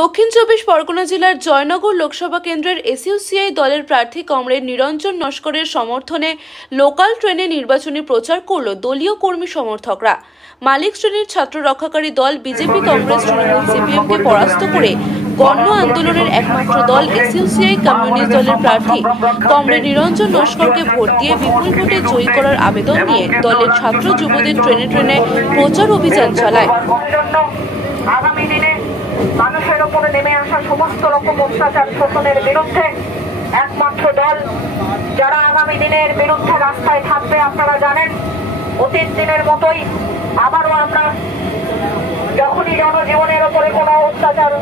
দক্ষিণ চব্বিশ পরগনা জেলার জয়নগর লোকসভা কেন্দ্রের এসইউসিআই দলের প্রার্থী কমরেড নিরঞ্জন নস্করের সমর্থনে লোকাল ট্রেনে নির্বাচনী প্রচার করল দলীয় কর্মী সমর্থকরা। মালিক শ্রেণীর ছাত্র রক্ষাকারী দল বিজেপি, কংগ্রেস, তৃণমূল, সিপিএমকে পরাস্ত করে গণ আন্দোলনের একমাত্র দল এসইউসিআই কমিউনিস্ট দলের প্রার্থী কমরেড নিরঞ্জন নস্করকে ভোট দিয়ে বিপুল ভোটে জয়ী করার আবেদন নিয়ে দলের ছাত্র যুবদের ট্রেনে ট্রেনে প্রচার অভিযান চালায়। মানুষের উপরে নেমে আসা সমস্ত রকম অত্যাচার শোষণের বিরুদ্ধে একমাত্র দল যারা আগামী দিনের বিরুদ্ধে রাস্তায় থাকবে। আপনারা জানেন, অতীত দিনের মতোই আবারও আমরা যখনই জনজীবনের উপরে কোনো অত্যাচার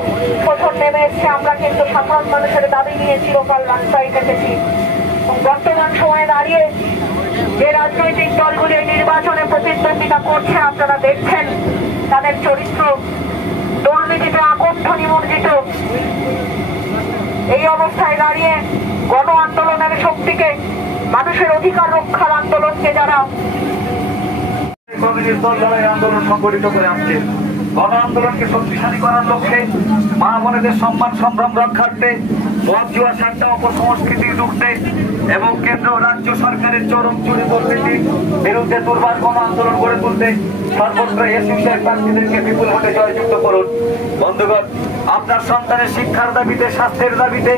শোষণ নেমে এসছে, আমরা কিন্তু সাধারণ মানুষের দাবি নিয়ে চিরকাল রাস্তায় থেকেছি। বর্তমান সময়ে দাঁড়িয়ে যে রাজনৈতিক দলগুলি নির্বাচনে প্রতিদ্বন্দ্বিতা করছে, আপনারা দেখছেন তাদের চরিত্র দুর্নীতিতে আকণ্ঠ নিমজ্জিত। এই অবস্থায় দাঁড়িয়ে গণ আন্দোলনের শক্তিকে, মানুষের অধিকার রক্ষার আন্দোলনকে যারা আন্দোলন সংগঠিত করে আসছে, গণ আন্দোলনকে শক্তিশালী করার লক্ষ্যে মা বোনেদের সম্মান সম্ভ্রম রক্ষার্থে, মদ জুয়া সারটা অপসংস্কৃতি রুখতে এবং কেন্দ্র রাজ্য সরকারের চরম চুরি দুর্নীতির বিরুদ্ধে দুর্বার গণ আন্দোলন গড়ে তুলতে সর্বত্র এসইউসিআই প্রার্থীদেরকে বিপুল ভোটে জয়যুক্ত করুন। বন্ধুগণ, আপনার সন্তানের শিক্ষার দাবিতে, স্বাস্থ্যের দাবিতে